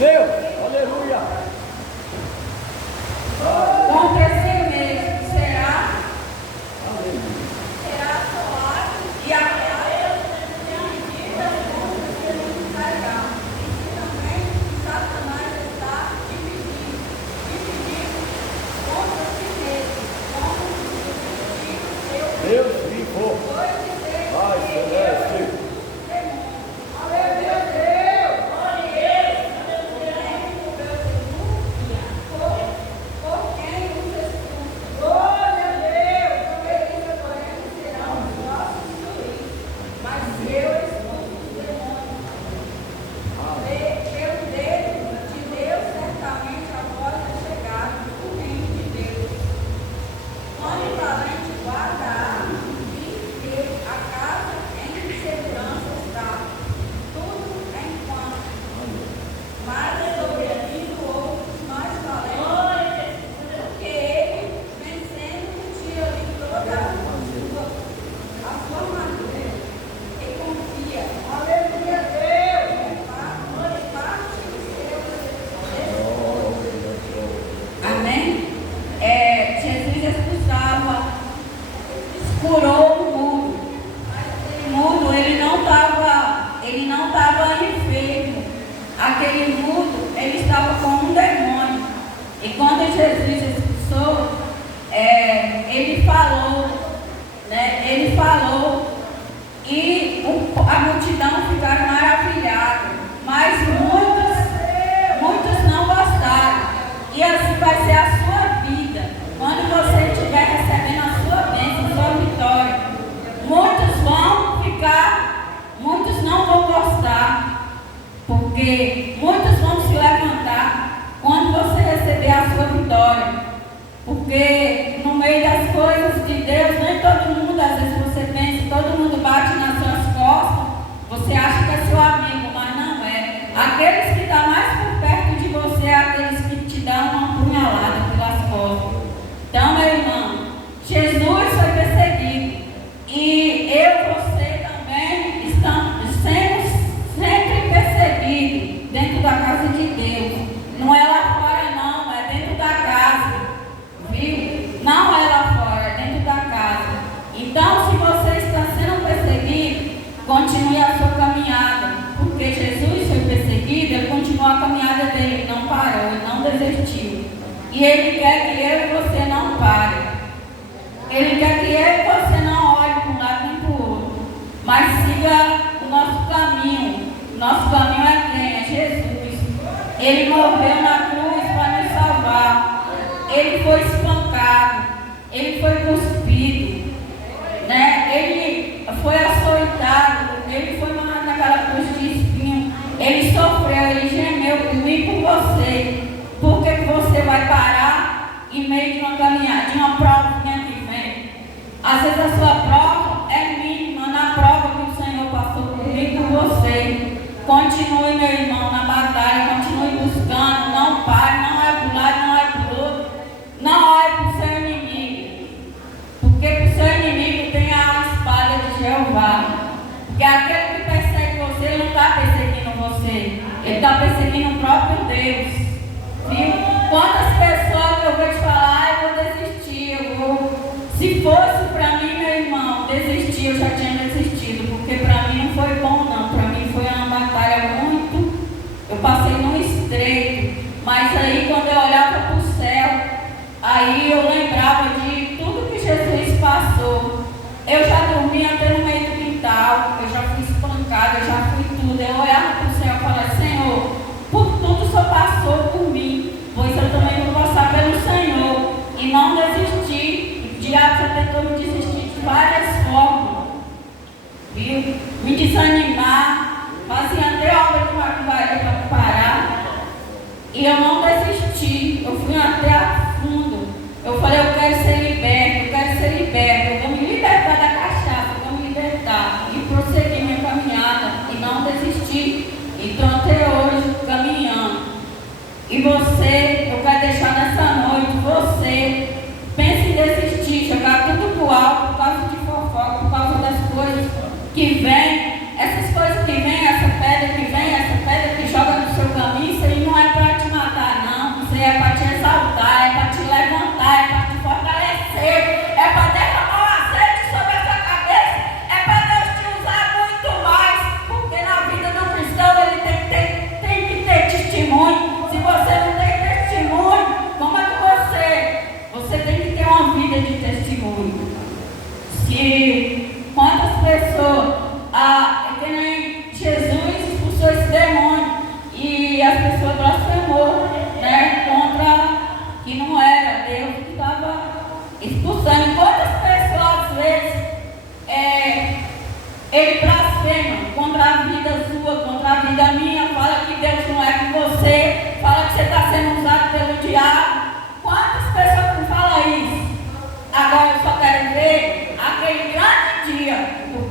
Deus, aleluia. Contra si mesmo será solar e a Satanás está dividido contra si mesmo, Deus vivo. Vai, celeste. curou o mudo. Aquele mudo, ele não estava enfermo. Aquele mudo, ele estava com um demônio. E quando Jesus expulsou, ele falou, né? Ele falou e a multidão ficaram maravilhada. Mas muitos não gostaram. E assim vai ser a sua vida. Quando você estiver recebendo a sua bênção, a sua vitória, muitos vão ficar, muitos não vão gostar, porque muitos vão se levantar quando você receber a sua vitória. Porque no meio das coisas de Deus, nem todo mundo, às vezes você pensa, todo mundo bate nas suas costas, você acha que é seu amigo, mas não é. Aqueles que estão mais por perto de você, é aqueles que te dão uma punhalada pelas costas. Então, meu irmão, Jesus foi perseguido. E eu, você também estamos sendo sempre perseguidos dentro da casa de Deus. Não é lá fora não, é dentro da casa. Viu? Não é lá fora, é dentro da casa. Então, se você está sendo perseguido, continue a sua caminhada. Porque Jesus foi perseguido, ele continuou a caminhada dele, não parou, ele não desistiu. E ele quer que eu e você não pare. Ele quer que eu e você não olhe para um lado nem para o outro, mas siga o nosso caminho. Nosso caminho é quem? É Jesus. Ele morreu na cruz para nos salvar. Ele foi espancado, ele foi cuspido, né? Ele foi açoitado, ele foi naquela cruz de espinho. Ele sofreu, ele gemeu por mim e por você. Por que você vai parar em meio de uma caminhada, de uma provinha que vem? Às vezes a sua prova é mínima na prova que o Senhor passou por mim e por você. Continue, meu irmão, na batalha, continue buscando, não pare, não é para um lado, não é para o outro. Não olhe para o seu inimigo, porque para o seu inimigo tem a espada de Jeová. Porque aquele que persegue você, ele não está perseguindo você, ele está perseguindo o próprio Deus. Viu? Quantas pessoas que eu vou te falar, eu vou desistir, se fosse para mim, meu irmão, desistir, eu já tinha desistido, porque para mim não foi bom não, para mim foi uma batalha muito, eu passei num estreito, mas aí quando eu olhava para o céu, aí eu lembrava de tudo que Jesus passou. Eu já dormia até no meio do quintal, eu já fui espancada, eu já fui tudo, eu olhava para o céu e falava, Senhor, por tudo o Senhor passou por mim, pois eu também vou passar pelo Senhor. E não desisti. O diabo já tentou me desistir de várias formas. Viu? Me desanimar. Fazia até obra de macumbaria para me parar. E eu não desisti. Eu fui até a fundo. Eu falei, eu quero ser liberto, eu quero ser liberto. Eu vou me libertar da cachaça, eu vou me libertar. E prossegui minha caminhada. E não desisti. Então até hoje, caminhando. E você, eu quero deixar nessa noite, você pense em desistir, jogar tudo pro alto por causa de fofoca, por causa das coisas que vêm, essas coisas que vêm, essa pedra que vem, essa pedra que joga no seu caminho, isso aí não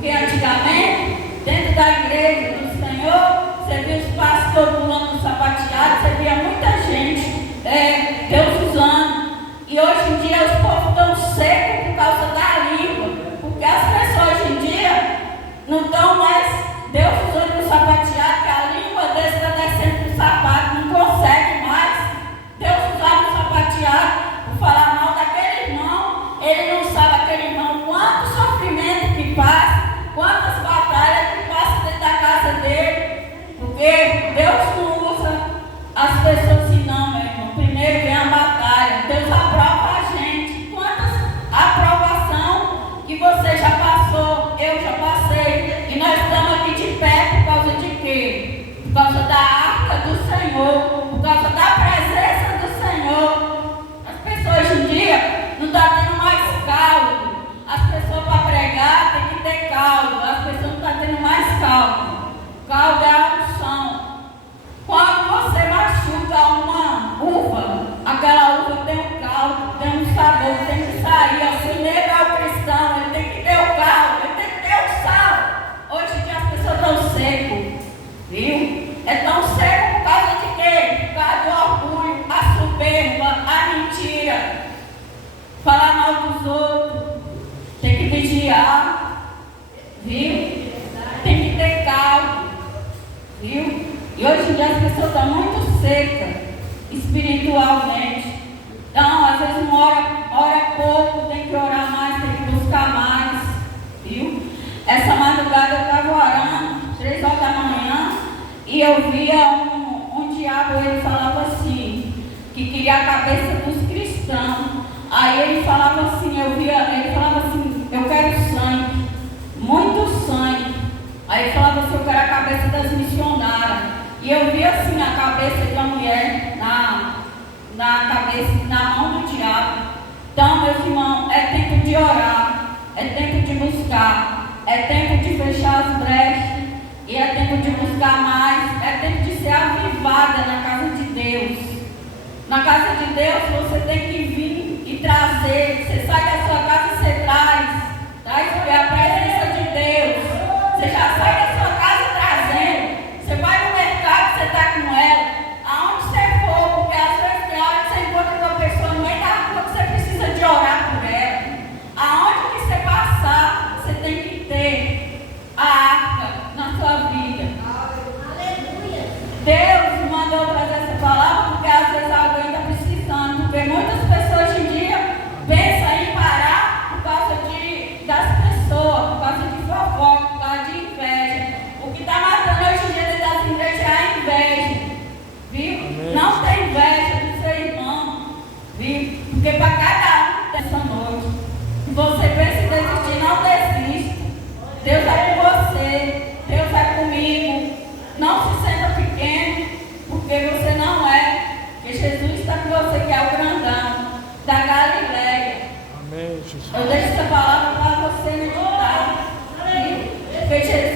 Porque antigamente, dentro da igreja do Senhor, você via os pastores pulando sapateado, você via muita gente, Deus usando. E hoje em dia os povos estão secos por causa da língua. Porque as pessoas hoje em dia não estão mais Deus usando o sapateado, que a língua desse está descendo para o sapato, não consegue mais. Deus usava o sapateado por falar mal daquele irmão. Ele não sabe aquele irmão quanto sofrimento que passa, quantas batalhas que passa dentro da casa dele. Porque Deus não usa as pessoas assim, não, meu irmão. Primeiro vem a batalha. Deus aprova a gente. Quantas aprovação que você já passou, eu já passei. E nós estamos aqui de pé por causa de quê? Por causa da arca do Senhor, por causa da presença do Senhor. As pessoas hoje em dia não estão tendo mais caldo. As pessoas para pregar tem que ter caldo. As pessoas não estão tendo mais caldo. Caldo é a unção. Quando você machuca uma uva, aquela uva tem um caldo, tem um sabor, tem que sair. Assim, nem é o cristão, ele tem que ter o caldo, ele tem que ter o sal. Hoje em dia as pessoas estão secas, viu? É tão seco por causa de quê? Por causa do orgulho, a soberba, a mentira, falar mal dos outros, tem que vigiar, viu? Tem que ter caldo, viu? E hoje em dia as pessoas estão muito secas, espiritualmente. Então, às vezes não ora pouco, tem que orar mais, tem que buscar mais, viu? Essa madrugada eu estava orando, 3 horas da manhã, e eu via um diabo, ele falava assim, que queria a cabeça dos cristãos. Aí ele falava assim, ele falava assim, eu quero sangue, muito sangue. Aí ele falava assim, eu quero a cabeça das missionárias. E eu vi assim a cabeça da mulher na mão do diabo. Então, meus irmãos, é tempo de orar, é tempo de buscar, é tempo de fechar as brechas, e é tempo de buscar mais, é tempo de ser avivada na casa de Deus. Na casa de Deus você tem que vir e trazer. Você sai da sua casa, você traz a presença de Deus. Você já sai da sua casa trazendo. Você vai no mercado, você está com ela. Aonde você for, porque às vezes tem hora que você encontra uma pessoa no meio da rua que você precisa de orar por ela. Aonde que você passar, você tem que ter a arca na sua vida. Aleluia. Deus mandou trazer essa palavra porque às vezes alguém está precisando. Porque muitas pessoas hoje em dia pensam em parar por causa das pessoas, por causa de fofoca, por causa de inveja. O que está matando hoje em dia dentro das igrejas é a inveja, viu? Amém. Não tem inveja do seu irmão, viu? Porque para cada um dessa noite, se você pensa em desistir, não desista. Deus é com você, Deus é comigo. Não se sinta pequeno, porque você não é. Porque Jesus está com você, que é o grandão da Galileia. Amém, Jesus. Eu deixo essa palavra para você meditar. Porque Jesus